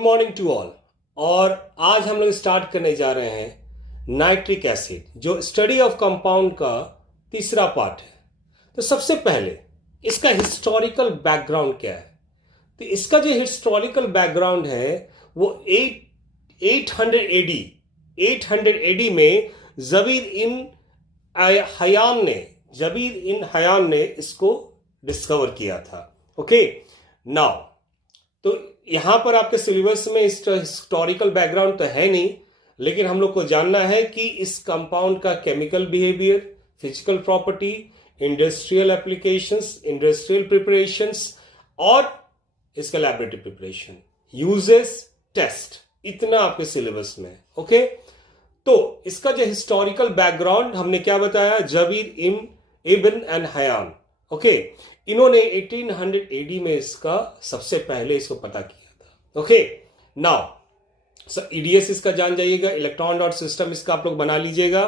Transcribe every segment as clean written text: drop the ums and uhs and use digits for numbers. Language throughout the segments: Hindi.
Morning to all. और आज हम लोग स्टार्ट करने जा रहे हैं नाइट्रिक एसिड, जो स्टडी ऑफ कंपाउंड का तीसरा पार्ट है। तो सबसे पहले इसका हिस्टोरिकल बैकग्राउंड क्या है। तो इसका जो हिस्टोरिकल बैकग्राउंड है वो 800 एडी में जबीर इन हयान ने इसको डिस्कवर किया था। ओके, नाउ तो यहां पर आपके सिलेबस में हिस्टोरिकल बैकग्राउंड तो है नहीं, लेकिन हम लोग को जानना है कि इस कंपाउंड का chemical behaviour, physical property, industrial applications, industrial preparations और इसका लैबोरेटरी प्रिपरेशन, यूजेस, टेस्ट, इतना आपके सिलेबस में। ओके, तो इसका जो हिस्टोरिकल बैकग्राउंड हमने क्या बताया, जबीर इब्न एंड हयान। ओके, इन्होंने 1800 एडी में इसका सबसे पहले इसको पता किया था। ओके, नाउ ईडीएस इसका जान जाइएगा, इलेक्ट्रॉन डॉट सिस्टम इसका आप लोग बना लीजिएगा।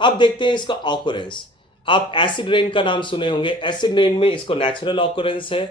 अब देखते हैं इसका ऑकरेंस। आप एसिड रेन का नाम सुने होंगे। एसिड रेन में इसको नेचुरल ऑकरेंस है।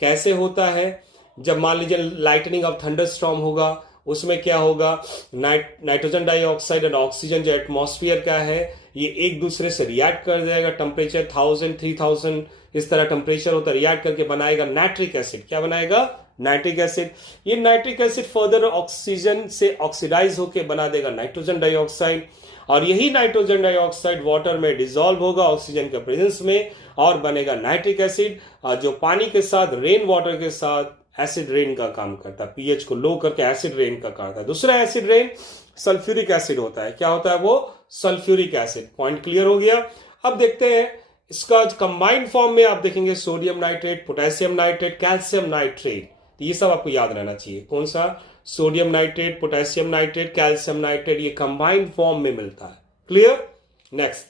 कैसे होता है, जब मान लीजिए लाइटनिंग ऑफ थंडरस्टॉर्म होगा, उसमें क्या होगा, नाइट्रोजन डाइऑक्साइड और ऑक्सीजन जो एटमॉस्फेयर का है ये एक दूसरे से रिएक्ट कर जाएगा। टेम्परेचर 1000 3000 इस तरह टेम्परेचर होता है, रिएक्ट करके बनाएगा नाइट्रिक एसिड। क्या बनाएगा, नाइट्रिक एसिड। ये नाइट्रिक एसिड फर्दर ऑक्सीजन से ऑक्सीडाइज होकर बना देगा नाइट्रोजन डाइऑक्साइड, और यही नाइट्रोजन डाइऑक्साइड वाटर में डिसॉल्व होगा ऑक्सीजन के प्रेजेंस में और बनेगा नाइट्रिक एसिड, जो पानी के साथ, रेन वाटर के साथ एसिड रेन का काम करता है। पीएच को लो करके एसिड रेन का करता है। दूसरा एसिड रेन सल्फ्यूरिक एसिड होता है। क्या होता है वो, सल्फ्यूरिक एसिड। पॉइंट क्लियर हो गया। अब देखते हैं इसका कंबाइंड फॉर्म में आप देखेंगे sodium nitrate, potassium nitrate, calcium nitrate. तो ये सब आपको याद रहना चाहिए। कौन सा, sodium nitrate, potassium nitrate, calcium nitrate, ये कंबाइंड फॉर्म में मिलता है। क्लियर। नेक्स्ट,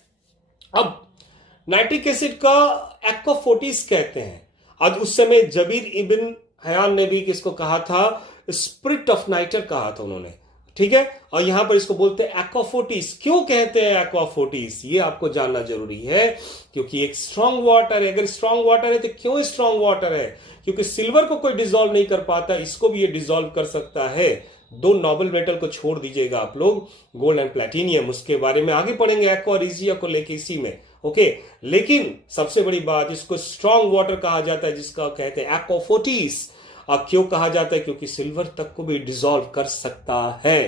अब नाइट्रिक एसिड का एक्वाफोर्टिस कहते हैं। आज उस समय जबीर इब्न हयान ने भी किसको कहा था, स्पिरिट ऑफ नाइटर कहा था उन्होंने। ठीक है, और यहां पर इसको बोलते हैं एक्वाफोर्टिस। क्यों कहते हैं एक्वाफोर्टिस, ये आपको जानना जरूरी है, क्योंकि एक स्ट्रांग वाटर है। अगर स्ट्रांग वाटर है तो क्यों स्ट्रांग वाटर है, क्योंकि सिल्वर को कोई डिसॉल्व नहीं कर पाता, इसको भी ये डिसॉल्व कर सकता है। दो नोबल मेटल को छोड़ दीजिएगा आप लोग, गोल्ड एंड प्लैटिनियम, उसके बारे में आगे पढ़ेंगे एक्वा रिजिया को लेके इसी में। ओके, लेकिन सबसे बड़ी बात, इसको स्ट्रांग वाटर कहा जाता है, जिसका कहते हैं एक्वाफोर्टिस। अब क्यों कहा जाता है, क्योंकि सिल्वर तक को भी डिसॉल्व कर सकता है।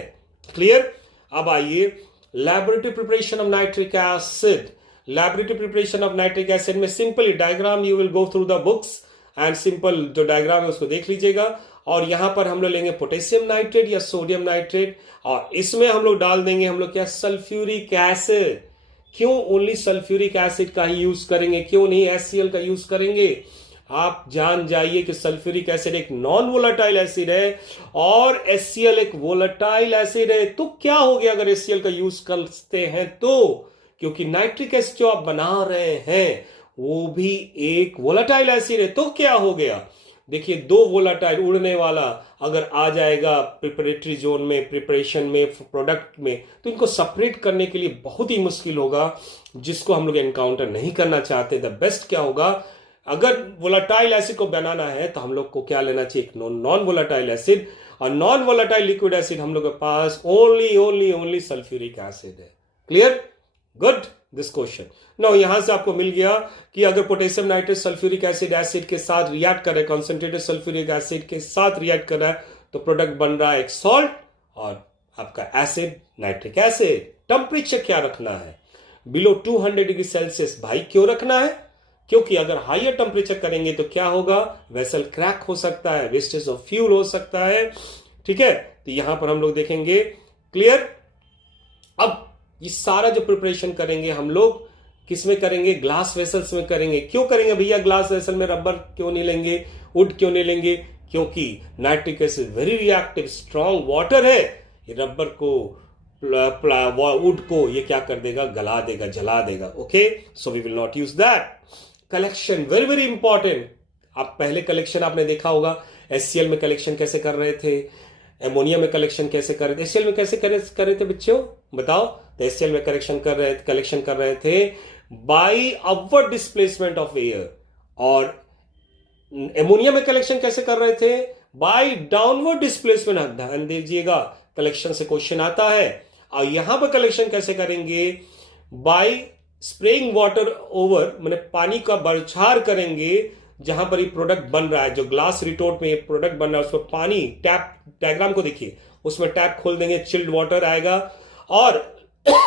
क्लियर। अब आइए laboratory preparation of nitric acid. Laboratory preparation of nitric acid में simply diagram you will go through the books and simple जो डायग्राम है उसको देख लीजिएगा। और यहां पर हम लोग लेंगे पोटेशियम नाइट्रेट या सोडियम नाइट्रेट, और इसमें हम लोग डाल देंगे हम लोग क्या, सल्फ्यूरिक एसिड। क्यों ओनली सल्फ्यूरिक एसिड का ही यूज करेंगे, क्यों नहीं HCl का यूज करेंगे। आप जान जाइए कि सल्फ्यूरिक एसिड एक नॉन वोलेटाइल एसिड है और HCl एक वोलेटाइल एसिड है। तो क्या हो गया अगर HCl का यूज करते हैं तो, क्योंकि नाइट्रिक एसिड जो आप बना रहे हैं वो भी एक वोलेटाइल एसिड है। तो क्या हो गया, देखिए दो वोलेटाइल उड़ने वाला अगर आ जाएगा प्रिपरेटरी जोन में, प्रिपरेशन में, प्रोडक्ट में, तो इनको सेपरेट करने के लिए बहुत ही मुश्किल होगा, जिसको हम लोग एनकाउंटर नहीं करना चाहते। द बेस्ट क्या होगा, अगर वोलेटाइल एसिड को बनाना है तो हम लोग को क्या लेना चाहिए, नॉन वोलेटाइल एसिड। और नॉन वोलेटाइल लिक्विड एसिड हम लोग के पास ओनली सल्फ्यूरिक एसिड है। Clear, good this question. No, यहां से आपको मिल गया कि अगर पोटेशियम नाइट्रेट सल्फ्यूरिक एसिड के साथ रिएक्ट कर रहा है, कॉन्सेंट्रेटेड सल्फ्यूरिक एसिड के साथ रिएक्ट कर रहा है, तो प्रोडक्ट बन रहा है एक सॉल्ट और आपका एसिड, नाइट्रिक एसिड। टेम्परेचर क्या रखना है, बिलो 200 डिग्री सेल्सियस। भाई क्यों रखना है, क्योंकि अगर हायर टेम्परेचर करेंगे तो क्या होगा, वेसल क्रैक हो सकता है, वेस्टेज ऑफ फ्यूल हो सकता है। ठीक है, तो यहां पर हम लोग देखेंगे। क्लियर। अब ये सारा जो प्रिपरेशन करेंगे हम लोग किस में करेंगे, ग्लास वेसल्स में करेंगे। क्यों करेंगे भैया ग्लास वेसल में, रबर क्यों नहीं लेंगे, वुड क्यों नहीं लेंगे, क्योंकि nitric acid very reactive, strong water है। ये रबर को, वुड को ये क्या कर देगा, गला देगा, जला देगा। Okay, so we will not use that. Collection very very important. आप पहले कलेक्शन आपने देखा होगा, HCl में कलेक्शन कैसे कर रहे थे, एमोनिया में कलेक्शन कैसे कर रहे थे, HCl में कैसे कर रहे थे बच्चों बताओ। तो HCl में कलेक्शन कर रहे थे by upward displacement of air, और एमोनिया में कलेक्शन कैसे कर रहे थे, बाय डाउनवर्ड डिस्प्लेसमेंट। ध्यान दीजिएगा, कलेक्शन से क्वेश्चन आता है। और यहां पर कलेक्शन कैसे करेंगे? बाय स्प्रेइंग वाटर ओवर, मैंने पानी का बौछार करेंगे जहां पर ये प्रोडक्ट बन रहा है, जो ग्लास रिटोर्ट में ये प्रोडक्ट बन रहा है उसमें पानी, टैप डायग्राम को देखिए, उसमें टैप खोल देंगे, चिल्ड वाटर आएगा और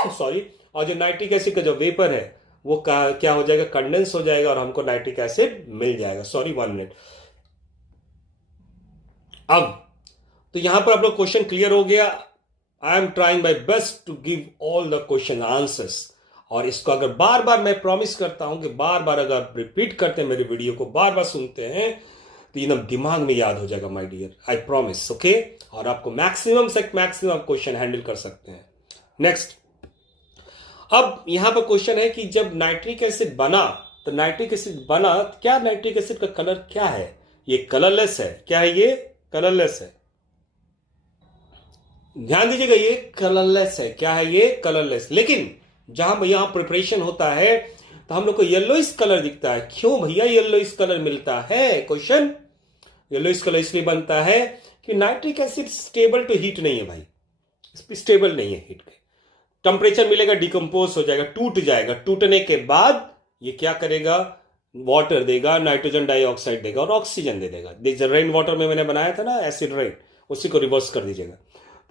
सॉरी, और जो नाइट्रिक एसिड का जो वेपर है वो क्या हो जाएगा? कंडेंस हो जाएगा और हमको नाइट्रिक एसिड मिल जाएगा। Sorry 1 minute. अब तो यहां पर आप लोग क्वेश्चन क्लियर हो गया। I am trying my best to give all the question answers, और इसको अगर बार बार मैं प्रॉमिस करता हूं कि बार बार अगर आप रिपीट करते हैं, मेरे वीडियो को बार बार सुनते हैं, तो एकदम दिमाग में याद हो जाएगा my dear, I promise. Okay, और आपको मैक्सिमम से मैक्सिमम क्वेश्चन हैंडल कर सकते हैं। नेक्स्ट, अब यहां पर क्वेश्चन है कि जब नाइट्रिक एसिड बना, तो नाइट्रिक एसिड बना क्या, नाइट्रिक एसिड का कलर क्या है? ये कलरलेस है। क्या है ये? कलरलेस है। ध्यान दीजिएगा, ये कलरलेस है। क्या है ये? कलरलेस। लेकिन जहां यहां प्रिपरेशन होता है तो हम लोग को येलोइश कलर दिखता है। क्यों भैया येलोइश कलर मिलता है? क्वेश्चन, येलोइश कलर इसलिए बनता है कि nitric acid stable to heat नहीं है भाई, स्टेबल नहीं है हीट के। टेम्परेचर मिलेगा, डिकम्पोज हो जाएगा, टूट जाएगा। टूटने के बाद ये क्या करेगा? वाटर देगा, नाइट्रोजन डाइऑक्साइड देगा और ऑक्सीजन दे देगा। रेन वाटर में मैंने बनाया था ना एसिड रेन, उसी को रिवर्स कर दीजिएगा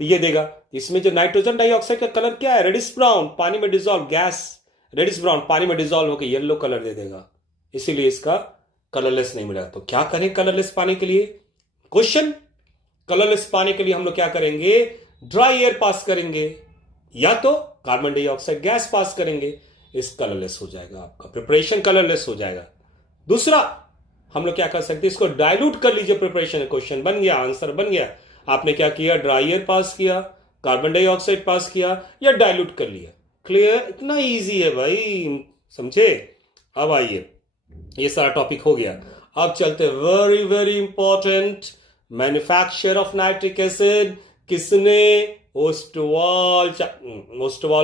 तो ये देगा। इसमें जो नाइट्रोजन डाइऑक्साइड का कलर क्या है? रेडिश ब्राउन, पानी में डिजोल्व, गैस रेडिश ब्राउन पानी में डिजोल्व होकर येलो कलर दे देगा, इसीलिए इसका कलरलेस नहीं मिला। तो क्या करें कलरलेस पाने के लिए? क्वेश्चन, कलरलेस पाने के लिए हम लोग क्या करेंगे? ड्राई एयर पास करेंगे या तो कार्बन डाइऑक्साइड गैस पास करेंगे, इस कलरलेस हो जाएगा, आपका प्रिपरेशन कलरलेस हो जाएगा। दूसरा हम लोग क्या कर सकते हैं? इसको डाइल्यूट कर लीजिए, प्रिपरेशन क्वेश्चन बन गया, आंसर बन गया। आपने क्या किया? ड्राई एयर पास किया, कार्बन डाइऑक्साइड पास किया या डाइल्यूट कर लिया। क्लियर? इतना इजी है भाई, समझे? अब आइए, ये सारा टॉपिक हो गया। अब चलते very very important, manufacture of nitric acid. किसने? Ostwald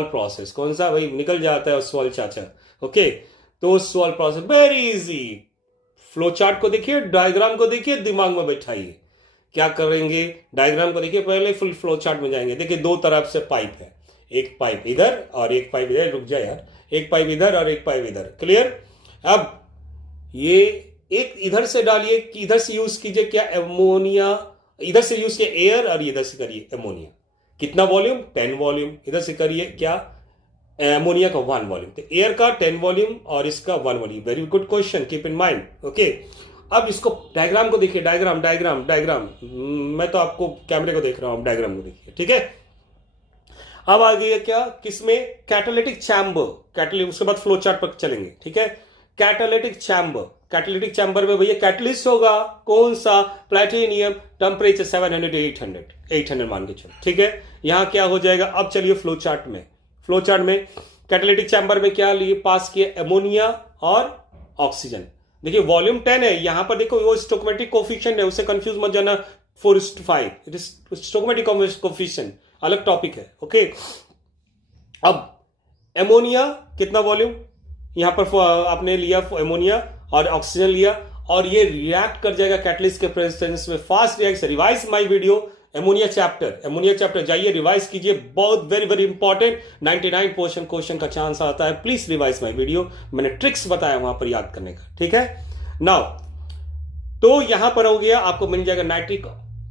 process. कौन सा भाई? निकल जाता है ओस्टवाल चाचा। ओके, तो Ostwald process very easy. Flow chart को देखिए, डायग्राम को देखिए, दिमाग में बैठाइए। क्या करेंगे? डायग्राम को देखिए पहले, फुल फ्लो चार्ट में जाएंगे। देखिए दो तरफ से पाइप है, एक पाइप इधर और एक पाइप इधर। रुक जाए यार, एक पाइप इधर और एक पाइप इधर। क्लियर? अब ये एक इधर से डालिए कि इधर से यूज कीजिए क्या? एमोनिया। इधर से यूज किया एयर और इधर से करिए एमोनिया। कितना वॉल्यूम? 10 वॉल्यूम। इधर से करिए क्या? एमोनिया का 1 वॉल्यूम। तो एयर का 10 वॉल्यूम और इसका 1 volume. Very good question, keep in mind. Okay, अब इसको डायग्राम को देखिए, डायग्राम डायग्राम डायग्राम। मैं तो आपको कैमरे को देख रहा हूं, डायग्राम को देखिए। ठीक है, अब आ गई क्या? किसमें? Catalytic chamber. कैटालिटिक, उसके बाद फ्लो चार्ट पर चलेंगे। ठीक है, कैटालिटिक चैम्बर। कैटालिटिक चैम्बर में भैया कैटलिस्ट होगा। कौन सा? प्लैटिनियम। टेम्परेचर 700 to 800 मान के चलो। ठीक है, यहां क्या हो जाएगा? अब चलिए फ्लो चार्ट में। फ्लो चार्ट में कैटालिटिक चैम्बर में क्या लिए पास किए? एमोनिया और ऑक्सीजन। देखिए वॉल्यूम 10 है, यहां पर देखो वो स्टोइकोमेट्रिक कोफिशिएंट है, उससे कंफ्यूज मत जाना। 4:5 इट इज स्टोइकोमेट्रिक कोफिशिएंट, अलग टॉपिक है। ओके, अब एमोनिया कितना वॉल्यूम? यहां पर आपने लिया एमोनिया और ऑक्सीजन लिया, और ये रिएक्ट कर जाएगा कैटलिस्ट के प्रेजेंस में। Fast reaction. Revise my video, ammonia chapter जाइए, रिवाइज कीजिए। बहुत वेरी वेरी इंपॉर्टेंट, 99% क्वेश्चन का चांस आता है। प्लीज रिवाइज माय वीडियो, मैंने ट्रिक्स बताया वहां पर याद करने का। ठीक है, नाउ तो यहां पर हो गया, आपको मिल जाएगा नाइट्रिक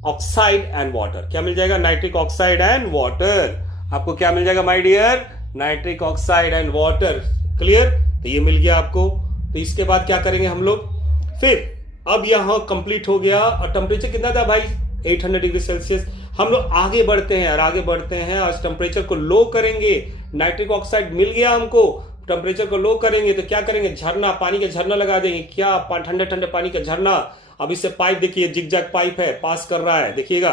ऑक्साइड एंड वाटर। क्या मिल जाएगा? Nitric oxide and water. आपको क्या मिल जाएगा my dear? Nitric oxide and water. Clear? तो ये मिल गया आपको। तो इसके बाद क्या करेंगे हम लोग? फिर अब यहां कंप्लीट हो गया, और टेम्परेचर कितना था भाई? 800 डिग्री सेल्सियस। हम लोग आगे बढ़ते हैं और आगे बढ़ते हैं, आज टेम्परेचर को लो करेंगे। नाइट्रिक ऑक्साइड मिल गया हमको, टेम्परेचर को लो करेंगे तो क्या करेंगे? झरना, पानी का झरना लगा देंगे। क्या? ठंडे ठंडे पानी का झरना। अब इससे पाइप देखिए, जिगजैग पाइप है, पास कर रहा है, देखिएगा।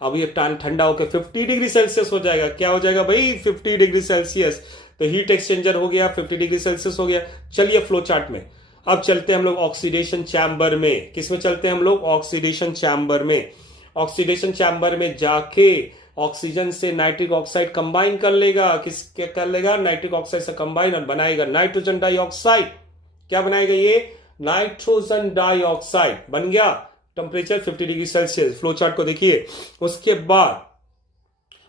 अब ये ठंडा होकर 50 डिग्री सेल्सियस हो जाएगा। क्या हो जाएगा भाई? 50 डिग्री सेल्सियस। तो हीट एक्सचेंजर हो गया, 50 डिग्री सेल्सियस हो गया। चलिए फ्लो चार्ट में अब चलते हैं हम लोग ऑक्सीडेशन चैम्बर में। किसमें चलते हैं हम लोग? ऑक्सीडेशन चैम्बर में। ऑक्सीडेशन चैम्बर में जाके ऑक्सीजन से नाइट्रिक ऑक्साइड कंबाइन कर लेगा। किसके कर लेगा? नाइट्रिक ऑक्साइड से कंबाइन और बनाएगा नाइट्रोजन डाइऑक्साइड। क्या बनाएगा ये? नाइट्रोजन डाइऑक्साइड बन गया। Temperature 50 degree Celsius, flow chart को देखिए। उसके बाद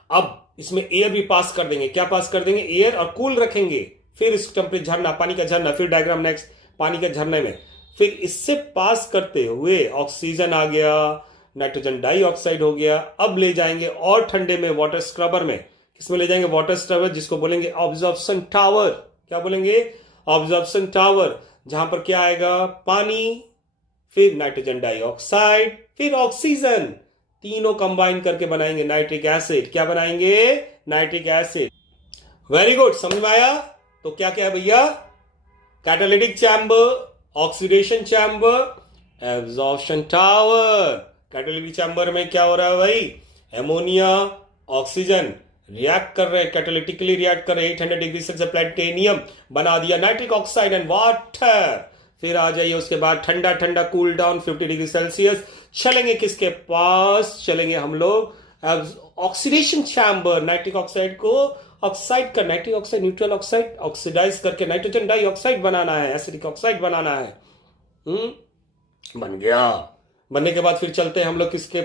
अब इसमें एयर भी पास कर देंगे। क्या पास कर देंगे? एयर, और कूल रखेंगे। फिर इस टेम्परेचर झरना, पानी का झरना, फिर डायग्राम नेक्स्ट, पानी के झरने में फिर इससे पास करते हुए ऑक्सीजन आ गया, नाइट्रोजन डाइऑक्साइड हो गया। अब ले जाएंगे और ठंडे में वाटर स्क्रबर में। किसमें ले जाएंगे? वाटर स्क्रबर, जिसको बोलेंगे ऑब्जॉर्प्शन टावर। क्या बोलेंगे? ऑब्जॉर्प्शन टावर, जहां पर क्या आएगा? पानी, फिर नाइट्रोजन डाइऑक्साइड, फिर ऑक्सीजन, तीनों कंबाइन करके बनाएंगे नाइट्रिक एसिड। क्या बनाएंगे? Nitric acid. वेरी गुड, समझ में आया? तो क्या क्या है भैया? Catalytic chamber, oxidation chamber, absorption tower. Catalytic chamber में क्या हो रहा है भाई? एमोनिया, ऑक्सीजन रिएक्ट कर रहे हैं, कैटालिटिकली रिएक्ट कर रहे हैं। 800 डिग्री सेल्सियस प्लैटिनियम बना दिया, नाइट्रिक ऑक्साइड एंड वाटर। फिर आ जाइए उसके बाद ठंडा ठंडा कूल डाउन 50 डिग्री सेल्सियस। चलेंगे किसके पास? चलेंगे हम लोग ऑक्सीडेशन चैम्बर। नाइट्रिक ऑक्साइड को ऑक्साइड का, nitric oxide neutral oxide oxidize करके नाइट्रोजन डाइऑक्साइड बनाना है, एसिडिक ऑक्साइड बनाना है। बन गया। बनने के बाद फिर चलते हैं हम लोग किसके?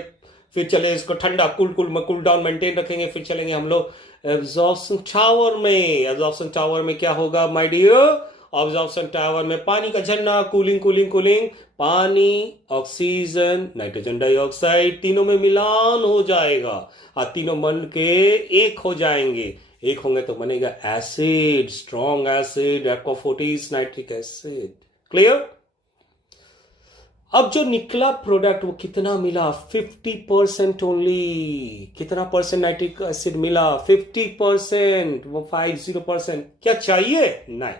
फिर चले इसको ठंडा कूल डाउन मेंटेन रखेंगे। फिर चलेंगे हम लोग एब्जॉर्प्शन टावर में। एब्जॉर्प्शन टावर में क्या होगा माय डियर? ऑब्जॉर्प्शन टावर में पानी का झरना, कूलिंग, पानी, ऑक्सीजन, नाइट्रोजन डाइऑक्साइड, तीनों में मिलान हो जाएगा और तीनों बन के एक हो जाएंगे। एक होंगे तो बनेगा acid, strong acid, aquafortis nitric acid. Clear? अब जो निकला प्रोडक्ट वो कितना मिला? 50% ओनली। कितना परसेंट नाइट्रिक एसिड मिला? 50%। वो 50%। क्या चाहिए? नहीं।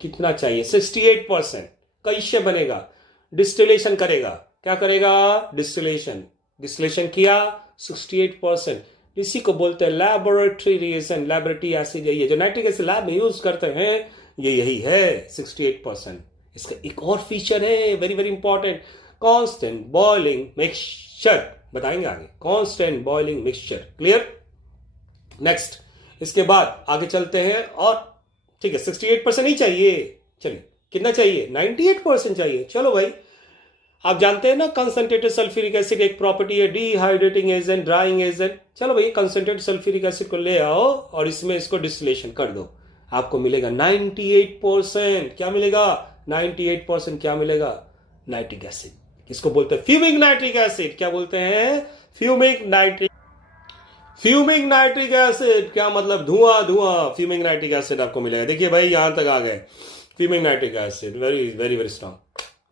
कितना चाहिए? 68%। कैसे बनेगा? डिस्टिलेशन करेगा। क्या करेगा? डिस्टिलेशन किया, 68%। इसी को बोलते हैं लैबोरेटरी रिएजेंट, लैबोरेटरी एसिड। यही है जो नाइट्रिक एसिड लैब में यूज करते हैं, ये यही है 68%। इसका एक और फीचर है very very important, constant boiling mixture. बताएंगे आगे, constant boiling mixture. Clear? Next, इसके बाद आगे चलते हैं। और ठीक है, 68% ही चाहिए। चलिए, कितना चाहिए? 98% चाहिए। चलो भाई, आप जानते हैं ना कंसंट्रेटेड सल्फ्यूरिक एसिड एक प्रॉपर्टी है, डिहाइड्रेटिंग एजेंट, ड्राइंग एजेंट। चलो भाई, कंसंट्रेटेड सल्फ्यूरिक एसिड को ले आओ और इसमें इसको डिस्टिलेशन कर दो, आपको मिलेगा 98%। क्या मिलेगा? 98%। क्या मिलेगा? Nitric acid. किसको बोलते हैं? Fuming nitric acid. क्या बोलते हैं? Fuming nitric acid. क्या मतलब? धुआं। फ्यूमिंग नाइट्रिक एसिड आपको मिलेगा। देखिए भाई, यहां तक आ गए। Fuming nitric acid very very very strong.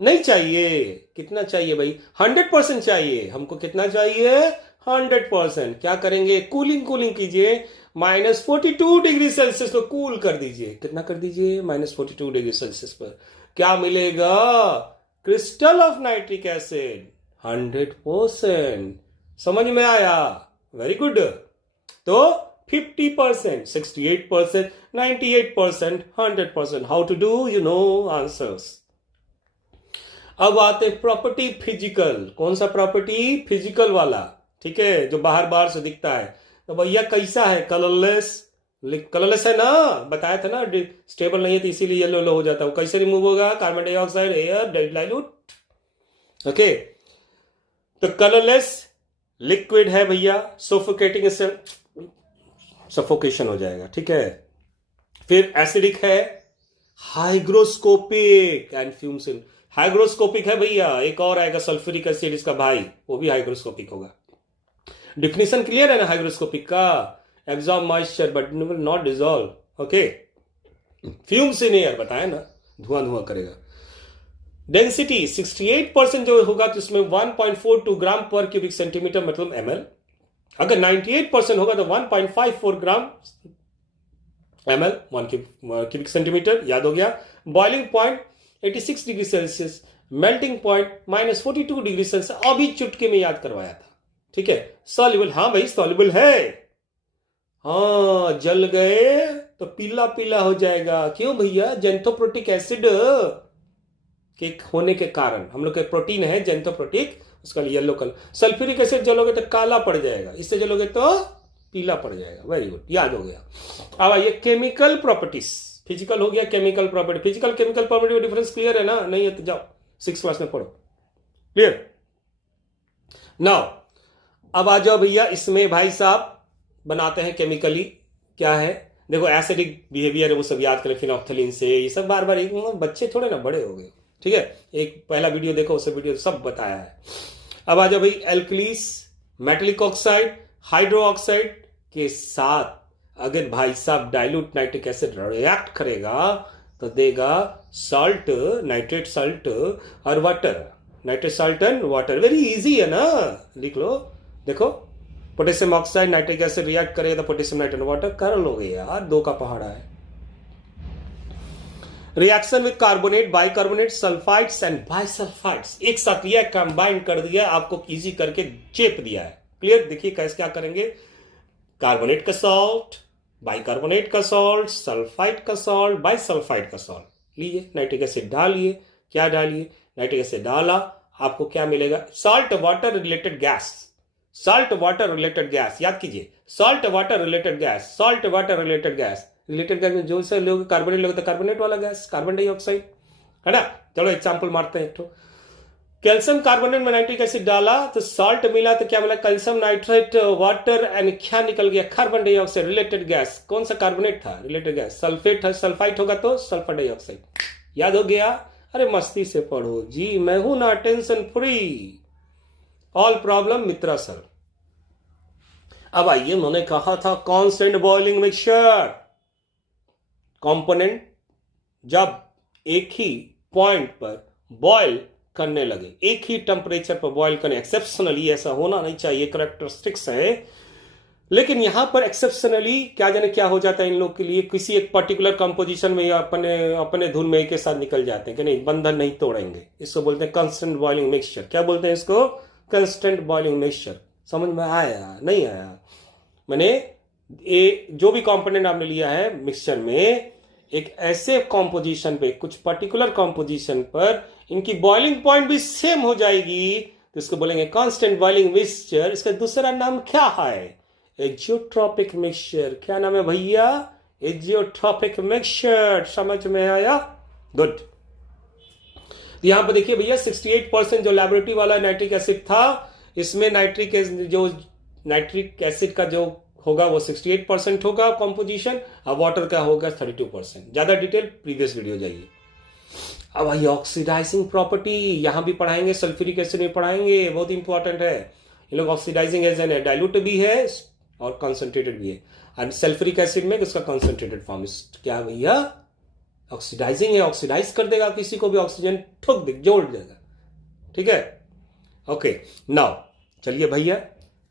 नहीं चाहिए। कितना चाहिए भाई? 100% चाहिए हमको। कितना चाहिए? 100%। क्या करेंगे? कूलिंग कीजिए, -42 डिग्री सेल्सियस पर कूल कर दीजिए। कितना कर दीजिए? -42 डिग्री सेल्सियस पर। क्या मिलेगा? Crystal of nitric acid 100%। समझ में आया? Very good. तो 50%, 68%, 98%, 100%। How to do? You know answers. अब आते प्रॉपर्टी फिजिकल। कौन सा प्रॉपर्टी? फिजिकल वाला। ठीक है, जो बाहर से दिखता है। तो भैया कैसा है? कलरलेस है ना, बताया था ना, स्टेबल नहीं है तो इसीलिए येलो हो जाता है। वो कैसे रिमूव होगा? Carbon dioxide, air, dilute. Okay, तो कलरलेस लिक्विड है भैया, सोफोकेटिंग, सफोकेशन हो जाएगा। ठीक है, फिर एसिडिक है, हाइग्रोस्कोपिक एंड फ्यूम्सिन। हाइग्रोस्कोपिक है भैया। एक और आएगा सल्फ्यूरिक एसिड, इसका भाई, वो भी हाइग्रोस्कोपिक होगा। डिफिनेशन क्लियर है ना हाइग्रोस्कोपिक का? Absorb moisture but not dissolve. Okay, fumes in air, बताया ना, धुआं करेगा। डेंसिटी 68% जो होगा तो इसमें 1.42 ग्राम पर क्यूबिक सेंटीमीटर, मतलब ml। अगर 98% होगा तो 1.54 ग्राम ml 1 क्यूबिक सेंटीमीटर। याद हो गया? Boiling point 86 degree Celsius, melting point -42 degree Celsius. अभी चुटके में याद करवाया था। ठीक है, सॉल्युबल। हाँ भाई, सॉल्युबल है। हाँ, जल गए तो पीला पीला हो जाएगा। क्यों भैया? जेंथोप्रोटिक एसिड के होने के कारण। हम लोग के प्रोटीन है जेंथोप्रोटिक, उसका येलो कलर। सल्फ्यूरिक एसिड जलोगे तो काला पड़ जाएगा, इससे जलोगे तो पीला पड़ जाएगा। वेरी गुड, याद हो गया। अब आइए केमिकल प्रॉपर्टीज। फिजिकल हो गया, chemical property. Physical chemical property में डिफरेंस क्लियर है ना? नहीं है तो जाओ 6th क्लास में पढ़ो। क्लियर? नाउ अब आ जाओ भैया, इसमें भाई साहब बनाते हैं केमिकली, क्या है देखो, एसिडिक बिहेवियर है वो सब याद करें फिनोल्फ्थालीन से, ये सब बार बार, बच्चे थोड़े ना बड़े हो गए, ठीक है, एक पहला वीडियो देखो, उस वीडियो सब बताया है। अब आ जाओ भाई, एल्कलीस मेटलिक ऑक्साइड हाइड्रो ऑक्साइड के साथ अगर भाई साहब डाइल्यूट नाइट्रिक एसिड रिएक्ट करेगा तो देगा सॉल्ट, नाइट्रेट सॉल्ट और water, nitrate salt and water, very easy है ना, लिख लो। देखो potassium oxide nitric acid react करेगा तो पोटेशियम नाइट्रेट वाटर कर लोगे यार, दो का पहाड़ा है। Reaction with carbonate, bicarbonate, sulphides and bisulphides एक साथ लिया, कंबाइन कर दिया, आपको इजी करके चेप दिया है। क्लियर, देखिए कैसे क्या करेंगे, कार्बोनेट का सॉल्ट, बाइकार्बोनेट का सॉल्ट, सल्फाइड का सॉल्ट, बाइसल्फाइड का सॉल्ट लिए, नाइट्रिक एसिड डालिए, क्या डालिए, नाइट्रिक एसिड डाला, आपको क्या मिलेगा, salt water related gas, salt water related gas, याद कीजिए, salt water related gas, salt water related gas, related gas में जो से लोग कार्बोनेट लोगे तो कार्बोनेट वाला गैस, कार्बन डाइऑक्साइड, है ना। चलो एग्जांपल मारते हैं, एक तो कैल्शियम कार्बोनेट में नाइट्रिक एसिड डाला तो सॉल्ट मिला, तो क्या मिला, कैल्शियम नाइट्रेट वाटर, एंड क्या निकल गया, कार्बन डाइऑक्साइड रिलेटेड गैस, कौन सा कार्बोनेट था, रिलेटेड गैस, सल्फेट है, सल्फाइट होगा तो सल्फर डाइऑक्साइड, याद हो गया। अरे मस्ती से पढ़ो जी, मैं हूं ना टेंशन फ्री, ऑल प्रॉब्लम मित्रा सर। अब आइए, मैंने कहा था कांस्टेंट बॉइलिंग मिक्सचर, कंपोनेंट जब एक ही पॉइंट पर बॉयल करने लगे, एक ही टेम्परेचर पर बॉयल करने, एक्सेप्शनली ऐसा होना नहीं चाहिए, करेक्टरिस्टिक्स है, लेकिन यहां पर एक्सेप्शनली क्या जाने क्या हो जाता है इन लोग के लिए, किसी एक पर्टिकुलर कंपोजिशन में या अपने अपने धुन में के साथ निकल जाते हैं कि नहीं, बंधन नहीं तोड़ेंगे, इसको बोलते हैं कांस्टेंट बॉइलिंग मिक्सचर। क्या बोलते हैं इसको, कांस्टेंट बॉइलिंग मिक्सचर। समझ में आया नहीं आया, मैंने जो भी कंपोनेंट आपने लिया है मिक्सचर में, एक ऐसे कॉम्पोजिशन पे, कुछ पर्टिकुलर कॉम्पोजिशन पर इनकी बॉइलिंग पॉइंट भी सेम हो जाएगी, तो इसको बोलेंगे कांस्टेंट बॉइलिंग मिक्सचर। इसका दूसरा नाम क्या है, एजियोट्रॉपिक मिक्सचर। क्या नाम है भैया, एजियोट्रॉपिक मिक्सचर। समझ में आया, गुड। यहां पर देखिए भैया 68% जो लैबोरेटरी वाला नाइट्रिक एसिड था, इसमें नाइट्रिक एसिड का जो होगा वो 68% होगा कॉम्पोजिशन, और वाटर का होगा 32%। ज्यादा डिटेल प्रीवियस वीडियो जाइए। अब भाई ऑक्सीडाइजिंग प्रॉपर्टी यहां भी पढ़ाएंगे, सल्फ्यूरिक एसिड में पढ़ाएंगे, बहुत इंपॉर्टेंट है। ये लोग ऑक्सीडाइजिंग एजेंट है, डाइल्यूट भी है और कंसंट्रेटेड भी है। और सल्फ्यूरिक एसिड में उसका कंसंट्रेटेड फॉर्म, क्या भैया ऑक्सीडाइजिंग है, ऑक्सीडाइज कर देगा किसी को भी, ऑक्सीजन ठोक दे, जोड़ देगा, ठीक है। ओके नाउ चलिए भैया,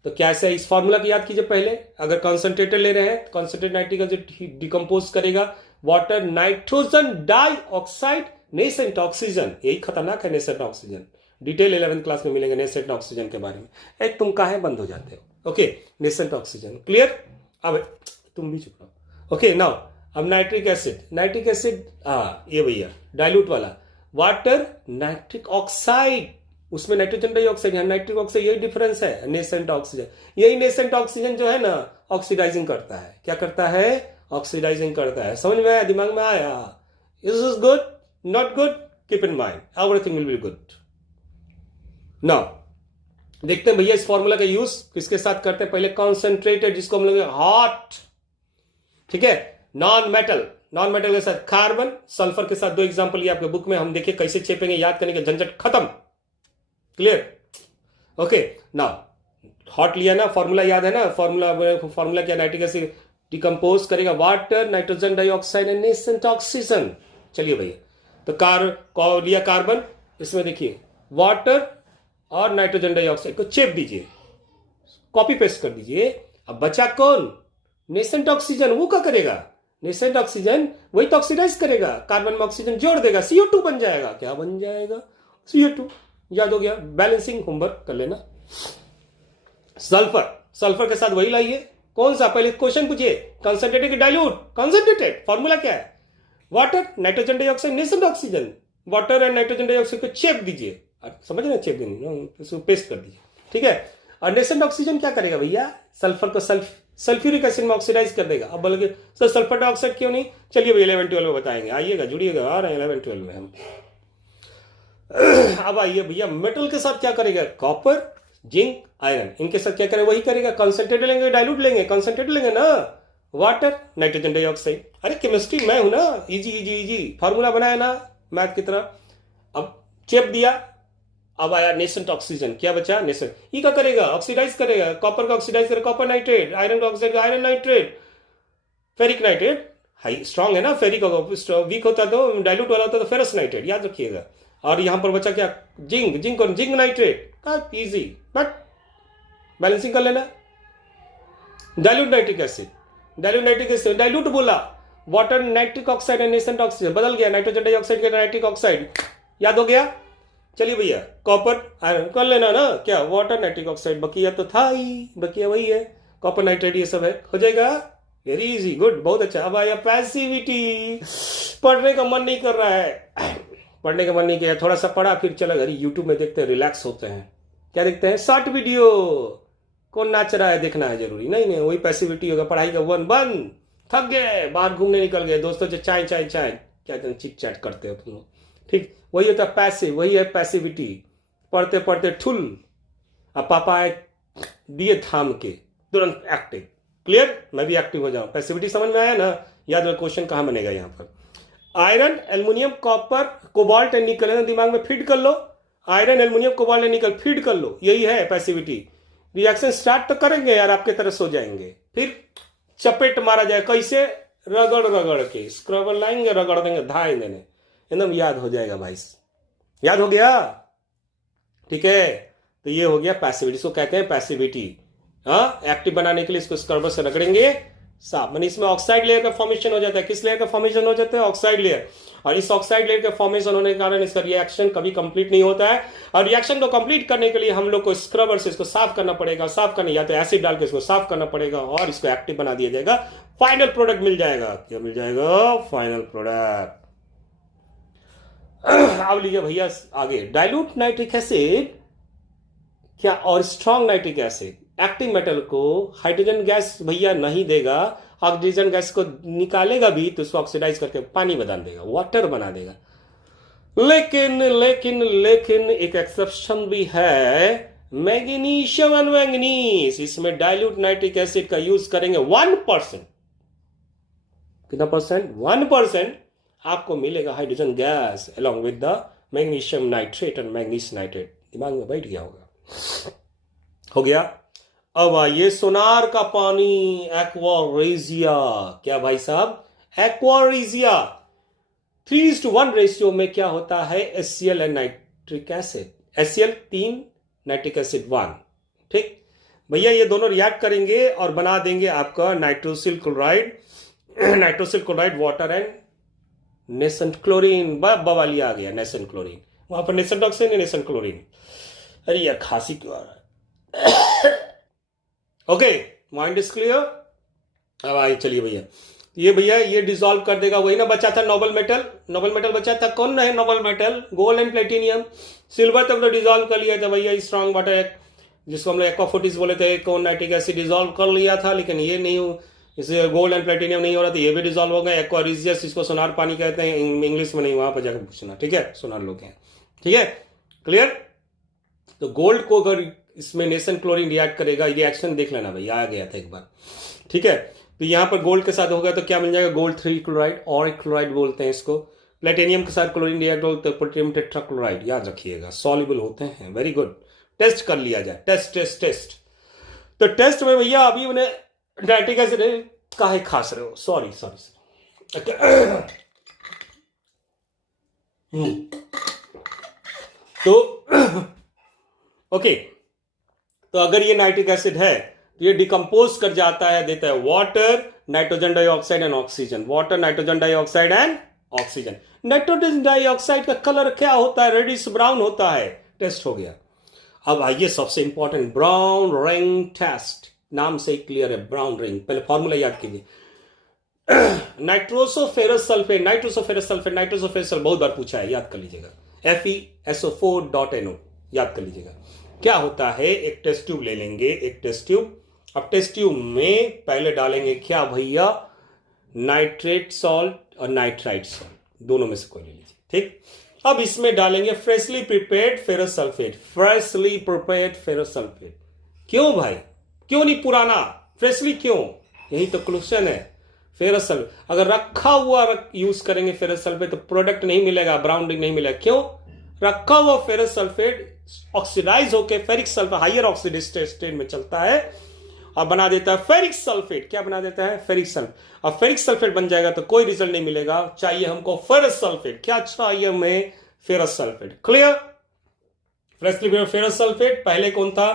तो क्या ऐसा इस फॉर्मूला को याद कीजिए पहले। अगर कंसंट्रेटेड ले रहे हैं, कंसंट्रेटेड नाइट्रिक एसिड डिकम्पोज करेगा water, nitrogen dioxide, nascent oxygen, यही खतरनाक है nascent oxygen, detail 11th class में मिलेंगे नेसेंट ऑक्सीजन के बारे में। एक तुम काहे बंद हो जाते हो, ओके, नेसेंट ऑक्सीजन क्लियर। अब तुम भी चुप रहो, ओके नाउ। अब नाइट्रिक एसिड ये भैया डाइल्यूट वाला, वाटर नाइट्रिक ऑक्साइड, उसमें नाइट्रोजन डाइऑक्साइड है, नाइट्रिक ऑक्साइड, यही डिफरेंस है, नेसेंट ऑक्सीजन। यही नेसेंट ऑक्सीजन जो है ना, ऑक्सीडाइजिंग करता है, क्या करता है, ऑक्सीडाइजिंग करता है। समझ में आया, दिमाग में आया, is this good, not good, keep in mind, everything will be good. Now देखते हैं भैया इस फॉर्मूला का यूज किसके साथ करते हैं। पहले कॉन्सेंट्रेटेड, जिसको हम लोग हॉट, ठीक है, नॉन मेटल के साथ कार्बन, सल्फर के साथ दो एग्जांपल ये आपके बुक में, हम देखिए कैसे चेपेंगे, याद करने का झंझट खत्म, क्लियर। ओके नाउ हॉट लिया ना, फॉर्मूला याद है ना, फॉर्मूला क्या, नाइट्रिक एसिड डिकम्पोज करेगा water, nitrogen dioxide and nascent oxygen. चलिए भैया, तो लिया कार्बन, इसमें देखिए वाटर और नाइट्रोजन डाइऑक्साइड को चेप दीजिए, कॉपी पेस्ट कर दीजिए। अब बचा कौन, नेसेंट ऑक्सीजन, वो क्या करेगा, नेसेंट ऑक्सीजन वही तो ऑक्सीडाइज करेगा, कार्बन में ऑक्सीजन जोड़ देगा, CO2 बन जाएगा। क्या बन जाएगा, CO2, याद हो गया, बैलेंसिंग होमवर्क कर लेना। सल्फर के साथ वही लाइए, कौन सा, पहले क्वेश्चन पूछिए, कंसंट्रेटेड की डाइल्यूट, कंसंट्रेटेड, फॉर्मूला क्या है, water, nitrogen dioxide, nascent oxygen, water and nitrogen dioxide को चेप दीजिए, समझ रहे, चेप देंगे, इसको पेस्ट कर दीजिए, ठीक है। और नेसेंट ऑक्सीजन क्या करेगा भैया, सल्फर को सल्फ्यूरिक एसिड में ऑक्सीडाइज कर देगा। अब बोलोगे सर सल्फर डाइऑक्साइड क्यों नहीं, चलिए भैया 11-12 में बताएंगे, आइएगा, जुड़िएगा, आ रहे हैं 11-12 में हम। अब आइए भैया, मेटल के साथ क्या करेगा, कॉपर जिंक आयरन, इनके साथ क्या करें, वही करेगा, कंसंट्रेट लेंगे डाइल्यूट लेंगे, कंसंट्रेट लेंगे ना, वाटर नाइट्रोजन डाइऑक्साइड। अरे केमिस्ट्री मैं हूं ना, इजी इजी इजी, फार्मूला बनाया ना मैथ की तरह। अब चेप दिया, अब आया नेसेंट ऑक्सीजन, क्या बचा नेसेंट, ये क्या करेगा, ऑक्सीडाइज करेगा, कॉपर का ऑक्सीडाइज करेगा कॉपर नाइट्रेट, आयरन का oxidize iron nitrate, ferric nitrate high strong है ना, फेरिक वीक होता तो डाइल्यूट वाला होता तो फेरस नाइट्रेट, याद रखिएगा। और यहां पर बचा क्या, जिंक, जिंक और zinc nitrate, easy, but balancing कर लेना। Dilute nitric acid, dilute nitric acid, dilute बोला, water nitric oxide and nascent oxygen, बदल गया नाइट्रोजन डाइऑक्साइड के नाइट्रिक ऑक्साइड, याद हो गया। चलिए भैया कॉपर आयरन कर लेना ना, क्या वाटर नाइट्रिक ऑक्साइड, बकिया तो था ही, बकिया वही है, कॉपर नाइट्रेट ये सब है, हो जाएगा, वेरी इजी, गुड, बहुत अच्छा। अब आया पैसिविटी, पढ़ने का मन नहीं कर रहा है, पढ़ने का मन नहीं किया, थोड़ा सा पढ़ा फिर चला घर, यूट्यूब में देखते हैं, रिलैक्स होते हैं, क्या देखते हैं, शॉर्ट वीडियो, कौन नाच रहा है देखना है जरूरी नहीं, नहीं वही पैसिविटी होगा, पढ़ाई का वन बंद, थक गए, बाहर घूमने निकल गए, दोस्तों से चाय चाय चाय क्या चिट चैट करते हो तुम लोग, ठीक, वही होता है पैसिव, वही है पैसिविटी, पढ़ते पढ़ते ठुल, अब पापा आए दिए थाम के, तुरंत एक्टिव, क्लियर, मैं भी एक्टिव हो जाऊं, पैसिविटी समझ में आया ना, याद रखो क्वेश्चन कहां बनेगा यहां पर, iron aluminium copper cobalt and nickel है ना, दिमाग में फीड कर लो, iron aluminium cobalt and nickel feed कर लो, यही है पैसिविटी। रिएक्शन स्टार्ट तो करेंगे यार, आपके तरह सो जाएंगे, फिर चपेट मारा जाए, कैसे, रगड़ रगड़ के, स्क्रबर लाएंगे, रगड़ देंगे, धाए देने, एकदम याद हो जाएगा भाई, याद हो गया, ठीक है। तो ये हो गया पैसिविटी, इसको कहते हैं पैसिविटी, हाँ, एक्टिव बनाने के लिए इसको स्क्रबर से रगड़ेंगे, साफ, मैंने इसमें ऑक्साइड लेयर का फॉर्मेशन हो जाता है, किस लेयर का फॉर्मेशन हो जाता है, ऑक्साइड लेयर, और इस ऑक्साइड लेयर के फॉर्मेशन होने के कारण इसका रिएक्शन कभी कंप्लीट नहीं होता है, और रिएक्शन को कंप्लीट करने के लिए हम लोग को स्क्रबर से इसको साफ करना पड़ेगा, साफ करने या तो एसिड डाल के इसको साफ करना पड़ेगा, और इसको एक्टिव बना दिया जाएगा, फाइनल प्रोडक्ट मिल जाएगा, क्या मिल जाएगा, फाइनल प्रोडक्ट। अब लीजिए भैया आगे, डाइल्यूट नाइट्रिक एसिड क्या और strong nitric acid active metal को हाइड्रोजन गैस भैया नहीं देगा, ऑक्सीजन गैस को निकालेगा भी तो उसको ऑक्सीडाइज करके पानी बना देगा, वाटर बना देगा, लेकिन लेकिन लेकिन एक एक्सेप्शन भी है, मैग्नीशियम एंड मैंगनीज, इसमें डाइल्यूट नाइट्रिक एसिड का यूज करेंगे 1%, कितना परसेंट, 1%, आपको मिलेगा hydrogen gas along with the magnesium nitrate और मैंगनीज नाइट्रेट, दिमाग में बैठ गया होगा, हो गया। अब आइए सोनार का पानी, एक्वारेजिया, क्या भाई साहब, एक्वारेजिया, 3:1 रेशियो में क्या होता है, HCl and nitric acid, HCl 3 nitric acid 1, ठीक भैया, ये दोनों रिएक्ट करेंगे और बना देंगे आपका nitrosyl chloride, nitrosyl chloride water and nascent chlorine, बवालिया आ गया, नेसेंट क्लोरीन, वहां पर नेसेंट ऑक्सीजन, नेसेंट क्लोरीन, अरे यार खांसी क्यों आ रहा है, ओके, माइंड इज क्लियर। अब आइए चलिए भैया, ये भैया ये डिसॉल्व कर देगा, वही ना बचा था नोबल मेटल, नोबल मेटल बचा था, कौन है Nobel metal, gold and platinum, silver तक तो डिसॉल्व कर लिया था भैया, स्ट्रॉन्ग वाटर, जिसको हम लोग एक्वाफोर्टिस बोले थे, कौन नाइट्रिक एसिड डिसॉल्व कर लिया था, लेकिन ये नहीं, इसे गोल्ड एंड प्लेटिनियम नहीं हो रहा था, ये भी डिसॉल्व हो गया, एक्वारिजियस, इसको सोनार पानी कहते हैं, इंग्लिश में नहीं, वहां पर जाकर पूछना, ठीक है, सोनार लोग हैं, ठीक है, क्लियर। तो गोल्ड को अगर इसमें नेसेंट क्लोरीन रिएक्ट करेगा, रिएक्शन देख लेना भाई, आ गया था एक बार, ठीक है। तो यहां पर गोल्ड के साथ होगा तो क्या मिल जाएगा, गोल्ड 3 क्लोराइड, और क्लोराइड बोलते हैं इसको, प्लेटिनियम के साथ क्लोरीन रिएक्ट होता है पोटेशियम टेट्राक्लोराइड, याद रखिएगा, सॉल्युबल होते हैं, वेरी गुड, टेस्ट कर लिया जाए, टेस्ट टेस्ट टेस्ट। तो टेस्ट में भैया अभी उन्हें नाइट्रिक एसिड काहे खास रहे हो, सॉरी सॉरी, तो ओके, तो अगर ये नाइट्रिक एसिड है तो ये डिकम्पोज कर जाता है, देता है water, nitrogen dioxide and oxygen, water, nitrogen dioxide and oxygen. Nitrogen dioxide का कलर क्या होता है, रेडिश ब्राउन होता है, टेस्ट हो गया। अब आइए सबसे इंपॉर्टेंट, ब्राउन रिंग टेस्ट, नाम से ही क्लियर है, ब्राउन रिंग, पहले फॉर्मूला याद कीजिए, नाइट्रोसोफेरस सल्फेट, नाइट्रोसोफेरस सल्फेट, नाइट्रोसोफेरस सल्फेट बहुत बार पूछा है, याद कर लीजिएगा, FeSO4.NO, याद कर लीजिएगा। क्या होता है, एक टेस्ट ट्यूब ले लेंगे, एक टेस्ट ट्यूब, अब टेस्ट ट्यूब में पहले डालेंगे क्या भैया, नाइट्रेट सॉल्ट और नाइट्राइट सॉल्ट, दोनों में से कोई ले लीजिए, ठीक। अब इसमें डालेंगे freshly prepared ferrous sulphate. Freshly prepared ferrous sulphate, क्यों भाई, क्यों नहीं पुराना, फ्रेशली क्यों? यही तो क्वेश्चन है। फेरस सल्फेट अगर रखा हुआ यूज करेंगे फेरस सल्फेट तो प्रोडक्ट नहीं मिलेगा, ब्राउन रिंग नहीं मिलेगा। क्यों? रखा हुआ फेरस सल्फेट ऑक्सीडाइज होकर ferric sulphate higher oxidation state में चलता है और बना देता है फेरिक सल्फेट। क्या बना देता है? Ferric sulphate. अब फेरिक सल्फेट बन जाएगा तो कोई रिजल्ट नहीं मिलेगा, चाहिए हमको फेरस सल्फेट। क्या चाहिए हमें? Ferrous sulphate. Clear? Freshly prepared ferrous sulphate पहले कौन था?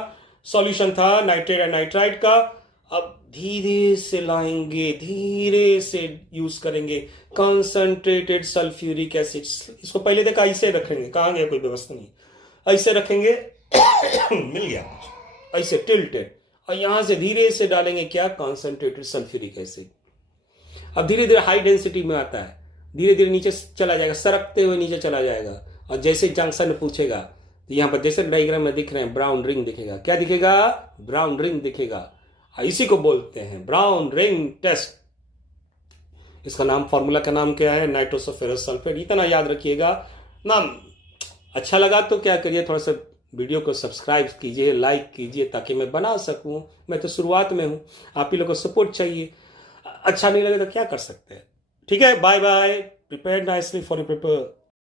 सॉल्यूशन था नाइट्रेट एंड नाइट्राइड का। अब धीरे से लाएंगे, धीरे से यूज करेंगे कंसंट्रेटेड सल्फ्यूरिक एसिड। इसको पहले देखा ऐसे रखेंगे, कहां गया, कोई व्यवस्था नहीं, ऐसे रखेंगे मिल गया, ऐसे टिल्टेड, और यहां से धीरे से डालेंगे क्या? Concentrated sulphuric acid. अब धीरे धीरे हाई डेंसिटी में आता है, धीरे धीरे नीचे चला जाएगा, सरकते हुए नीचे चला जाएगा। और जैसे जंक्शन में पूछेगा तो यहां पर जैसे डायग्राम में दिख रहे हैं ब्राउन रिंग दिखेगा। क्या दिखेगा? ब्राउन रिंग दिखेगा। इसी को बोलते हैं ब्राउन रिंग टेस्ट। इसका नाम, फॉर्मूला का नाम क्या है? Nitrous of ferrous sulphate. इतना याद रखिएगा। नाम अच्छा लगा तो क्या करिए, थोड़ा सा वीडियो को सब्सक्राइब कीजिए, लाइक कीजिए, ताकि मैं बना सकूं। मैं तो शुरुआत में हूं, आप ही लोगों को सपोर्ट चाहिए। अच्छा नहीं लगे तो क्या कर सकते हैं। ठीक है, bye bye. Prepare nicely for you prepare.